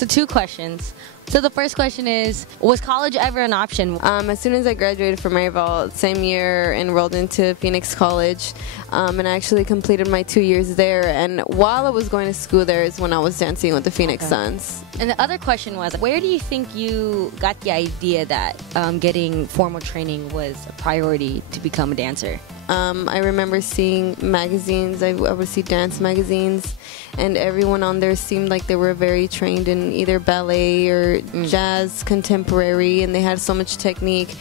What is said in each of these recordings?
So 2 questions. So the first question is, was college ever an option? As soon as I graduated from Maryville, same year enrolled into Phoenix College, and I actually completed my 2 years there. And while I was going to school there is when I was dancing with the Phoenix Suns. And the other question was, where do you think you got the idea that getting formal training was a priority to become a dancer? I remember seeing magazines. I would see dance magazines, and everyone on there seemed like they were very trained in either ballet or jazz contemporary, and they had so much technique.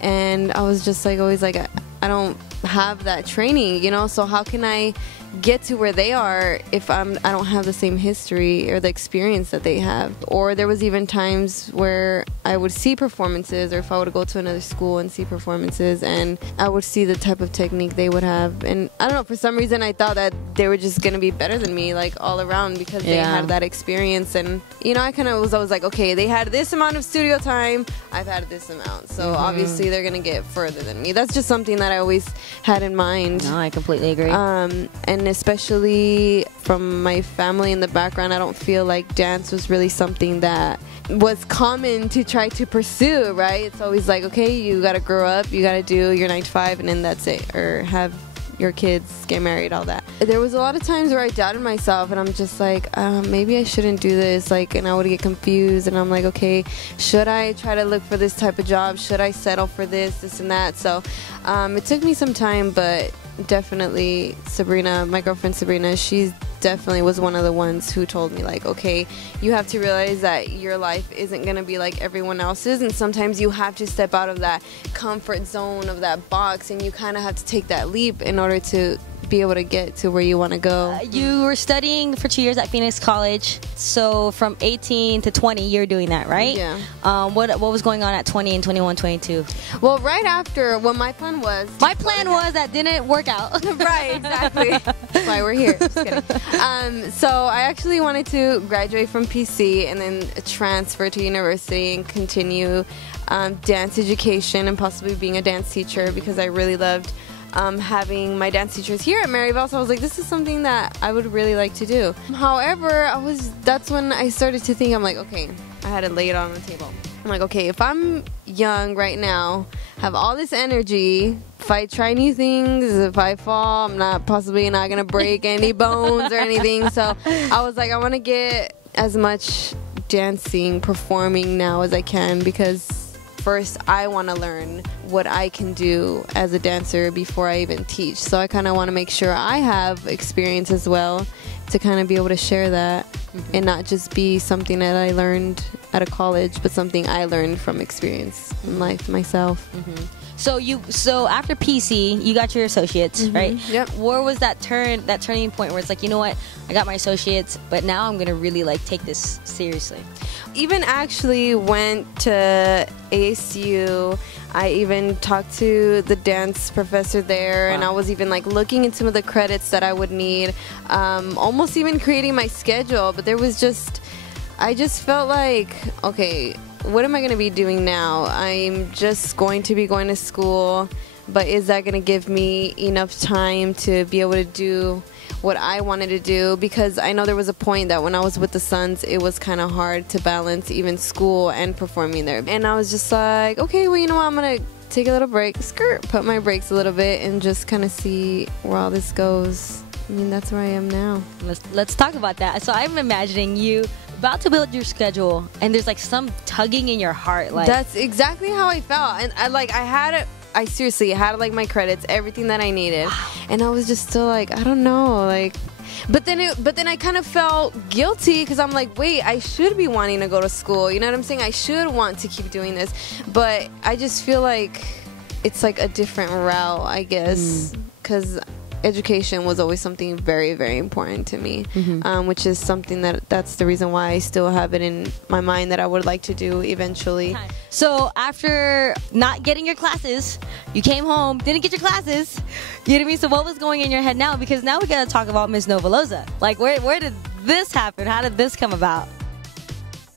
And I was just like, always like, I don't have that training, you know, so how can I get to where they are if I don't have the same history or the experience that they have? Or there was even times where I would see performances, or if I would go to another school and see performances, and I would see the type of technique they would have, and I don't know, for some reason I thought that they were just gonna be better than me, like all around, because they had that experience. And you know, I kind of was always like, okay, they had this amount of studio time, I've had this amount, so obviously they're gonna get further than me. That's just something that I always had in mind. No, I completely agree. And especially from my family in the background, I don't feel like dance was really something that was common to try to pursue, right? It's always like, okay, you gotta grow up, you gotta do your 9 to 5, and then that's it, or have your kids, get married, all that. There was a lot of times where I doubted myself, and I'm just like, maybe I shouldn't do this, like, and I would get confused, and I'm like, okay, should I try to look for this type of job? Should I settle for this and that? So it took me some time, but definitely Sabrina, my girlfriend Sabrina, she definitely was one of the ones who told me, like, okay, you have to realize that your life isn't going to be like everyone else's, and sometimes you have to step out of that comfort zone, of that box, and you kind of have to take that leap in order to be able to get to where you want to go. You were studying for 2 years at Phoenix College, so from 18 to 20 you're doing that, right? Yeah. What was going on at 20 and 21, 22? Well, right after, what my plan was... My plan was that didn't work out. Right, exactly. That's why we're here. Just kidding. So I actually wanted to graduate from PC and then transfer to university and continue dance education and possibly being a dance teacher, because I really loved having my dance teachers here at Maryville. So I was like, this is something that I would really like to do. However, that's when I started to think, I'm like, okay, I had to lay it on the table. I'm like, okay, if I'm young right now, have all this energy, if I try new things, if I fall, I'm not gonna break any bones or anything. So I was like, I want to get as much dancing, performing now as I can, because first I want to learn what I can do as a dancer before I even teach. So I kind of want to make sure I have experience as well, to kind of be able to share that and not just be something that I learned at a college, but something I learned from experience in life myself. So after PC, you got your associates, right? Yep. Where was that turning point where it's like, you know what, I got my associates, but now I'm gonna really like take this seriously? Even actually went to ASU. I even talked to the dance professor there, and I was even like looking into some of the credits that I would need, almost even creating my schedule. But I just felt like, okay, what am I going to be doing now? I'm just going to be going to school, but is that going to give me enough time to be able to do what I wanted to do? Because I know there was a point that when I was with the Suns, it was kind of hard to balance even school and performing there. And I was just like, okay, well, you know what, I'm going to take a little break, put my brakes a little bit, and just kind of see where all this goes. I mean, that's where I am now. Let's talk about that. So I'm imagining you about to build your schedule, and there's like some tugging in your heart. Like, that's exactly how I felt. And I seriously had like my credits, everything that I needed. Wow. And I was just still like, I don't know, like, but then I kind of felt guilty, because I'm like, wait, I should be wanting to go to school. You know what I'm saying? I should want to keep doing this, but I just feel like it's like a different route, I guess, because education was always something very, very important to me, which is something that's the reason why I still have it in my mind that I would like to do eventually. So after not getting your classes, you came home, didn't get your classes, you know what I mean? So what was going in your head now? Because now we got to talk about Miss Nova Loza. Like, where did this happen? How did this come about?